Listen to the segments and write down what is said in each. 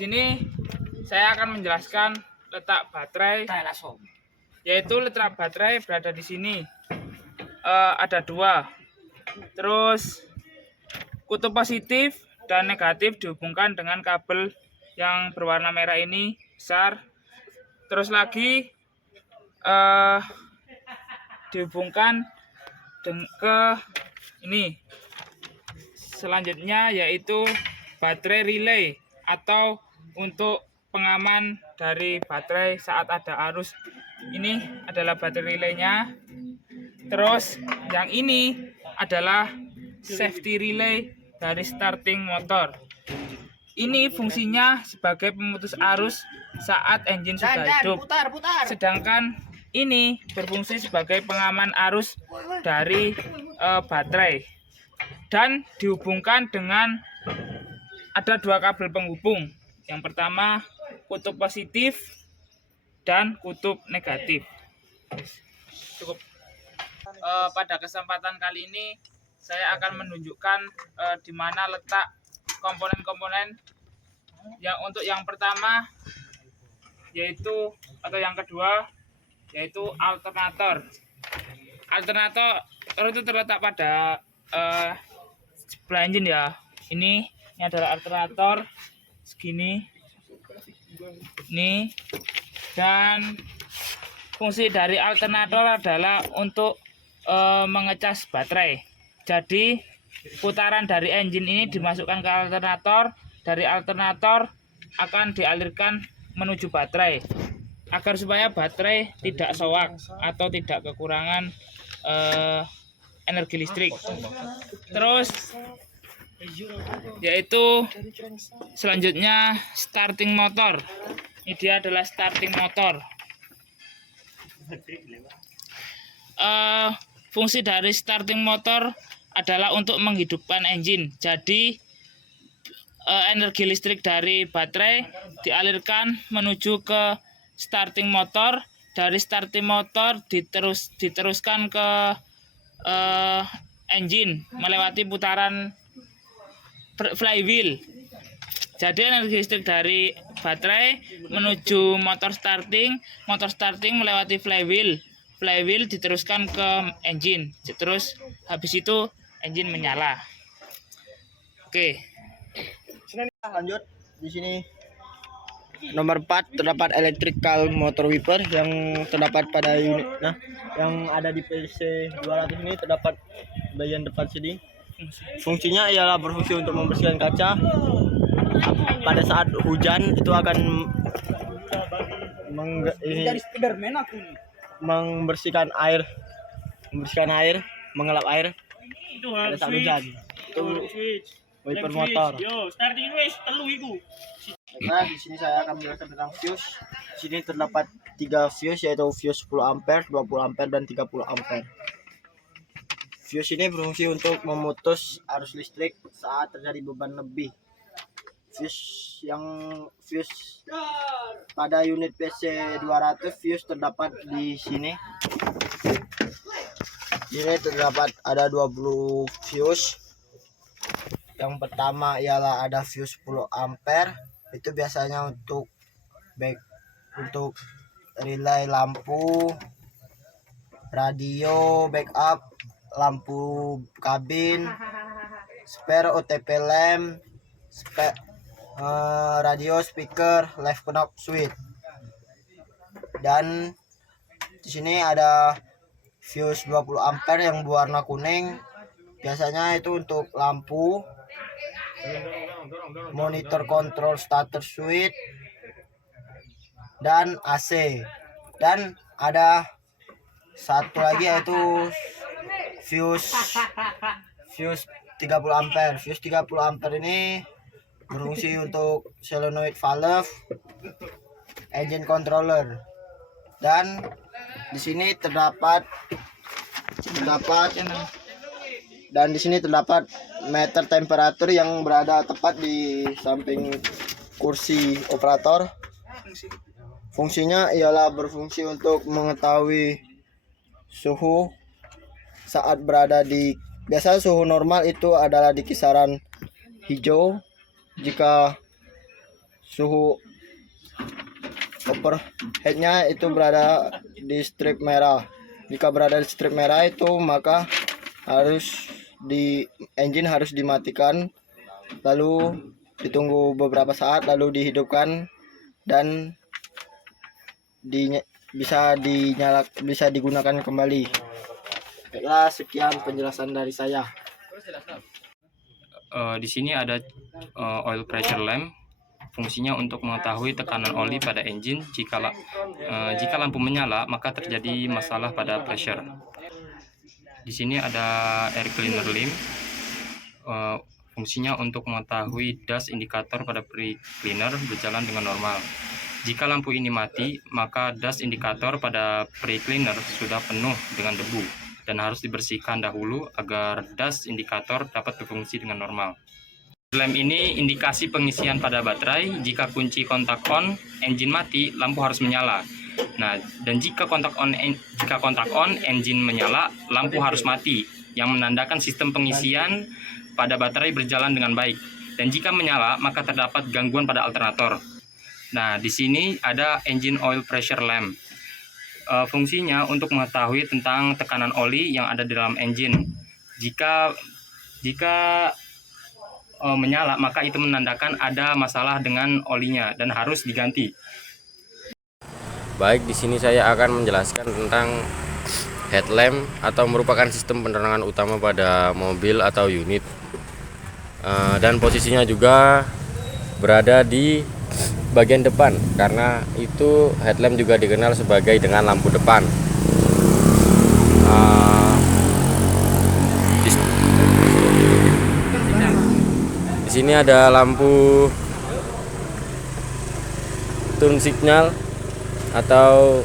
sini saya akan menjelaskan letak baterai, yaitu letak baterai berada di sini. Ada dua. Terus kutub positif dan negatif dihubungkan dengan kabel yang berwarna merah ini besar. Terus lagi dihubungkan ke ini. Selanjutnya yaitu baterai relay atau untuk pengaman dari baterai saat ada arus. Ini adalah baterai relaynya. Terus yang ini adalah safety relay dari starting motor. Ini fungsinya sebagai pemutus arus saat engine sudah hidup. Sedangkan ini berfungsi sebagai pengaman arus dari baterai. Dan dihubungkan dengan ada dua kabel penghubung. Yang pertama kutub positif dan kutub negatif. Cukup. Pada kesempatan kali ini saya akan menunjukkan di mana letak komponen-komponen yang untuk yang pertama yaitu atau yang kedua yaitu alternator. Alternator itu terletak pada sebelah engine ya. Ini adalah alternator segini. Ini dan fungsi dari alternator adalah untuk mengecas baterai. Jadi putaran dari engine ini dimasukkan ke alternator, dari alternator akan dialirkan menuju baterai agar supaya baterai tidak soak atau tidak kekurangan energi listrik. Terus yaitu selanjutnya starting motor. Ini dia adalah starting motor. Fungsi dari starting motor adalah untuk menghidupkan engine. Jadi energi listrik dari baterai dialirkan menuju ke starting motor. Dari starting motor diteruskan ke engine melewati putaran flywheel. Jadi energi listrik dari baterai menuju motor starting melewati flywheel diteruskan ke engine. Terus habis itu engine menyala. Oke. Lanjut di sini nomor 4 terdapat electrical motor wiper yang terdapat pada unit. Nah, yang ada di PC 200 ini terdapat bagian depan sini. Fungsinya ialah berfungsi untuk membersihkan kaca. Pada saat hujan itu akan membersihkan air, mengelap air pada saat hujan. Itu wiper motor. Nah, di sini saya akan menjelaskan tentang fuse. Di sini terdapat 3 fuse, yaitu fuse 10 ampere, 20 ampere dan 30 ampere. Fuse ini berfungsi untuk memutus arus listrik saat terjadi beban lebih. Fuse pada unit PC 200 fuse terdapat di sini. Ini terdapat ada 20 fuse. Yang pertama ialah ada fuse 10 ampere. Itu biasanya untuk relay lampu, radio, backup, lampu kabin, spare OTP lamp, radio, speaker, live knob switch. Dan di sini ada fuse 20 ampere yang berwarna kuning. Biasanya itu untuk lampu, monitor control starter switch, dan AC. Dan ada satu lagi yaitu fuse 30 ampere. Fuse 30 ampere ini berfungsi untuk solenoid valve, engine controller. Dan di sini terdapat meter temperatur yang berada tepat di samping kursi operator. Fungsinya ialah berfungsi untuk mengetahui suhu saat berada di, biasa suhu normal itu adalah di kisaran hijau. Jika suhu overheadnya itu berada di strip merah. Jika berada di strip merah itu maka engine harus dimatikan, lalu ditunggu beberapa saat, lalu dihidupkan dan bisa digunakan kembali. Baiklah, sekian penjelasan dari saya. Di sini ada oil pressure lamp. Fungsinya untuk mengetahui tekanan oli pada engine. Jika lampu menyala, maka terjadi masalah pada pressure. Di sini ada air cleaner lamp. Fungsinya untuk mengetahui dust indikator pada pre-cleaner berjalan dengan normal. Jika lampu ini mati, maka dust indikator pada pre-cleaner sudah penuh dengan debu dan harus dibersihkan dahulu agar dust indikator dapat berfungsi dengan normal. Lamp ini indikasi pengisian pada baterai. Jika kunci kontak on, engine mati, lampu harus menyala. Nah, dan jika kontak on, engine menyala, lampu harus mati, yang menandakan sistem pengisian pada baterai berjalan dengan baik. Dan jika menyala, maka terdapat gangguan pada alternator. Nah, di sini ada engine oil pressure lamp. Fungsinya untuk mengetahui tentang tekanan oli yang ada di dalam engine. Jika menyala, maka itu menandakan ada masalah dengan olinya dan harus diganti. Baik, di sini saya akan menjelaskan tentang headlamp atau merupakan sistem penerangan utama pada mobil atau unit. Dan posisinya juga berada di bagian depan, karena itu headlamp juga dikenal sebagai dengan lampu depan. Di sini ada lampu turn signal atau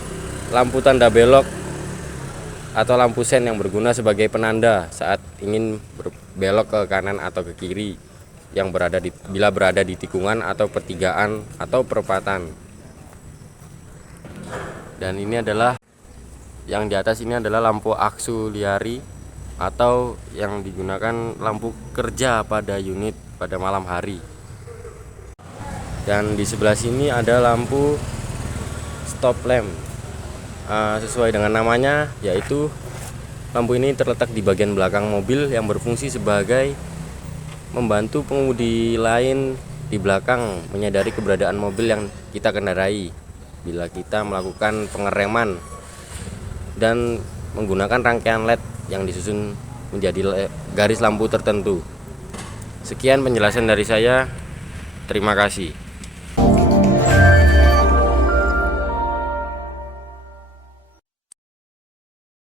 lampu tanda belok atau lampu sen yang berguna sebagai penanda saat ingin berbelok ke kanan atau ke kiri bila berada di tikungan atau pertigaan atau perempatan. Dan ini adalah yang di atas ini adalah lampu auxiliary atau yang digunakan lampu kerja pada unit pada malam hari. Dan di sebelah sini ada lampu stop lamp. Sesuai dengan namanya, yaitu lampu ini terletak di bagian belakang mobil yang berfungsi sebagai membantu pengemudi lain di belakang menyadari keberadaan mobil yang kita kendarai bila kita melakukan pengereman, dan menggunakan rangkaian LED yang disusun menjadi garis lampu tertentu. Sekian penjelasan dari saya. Terima kasih.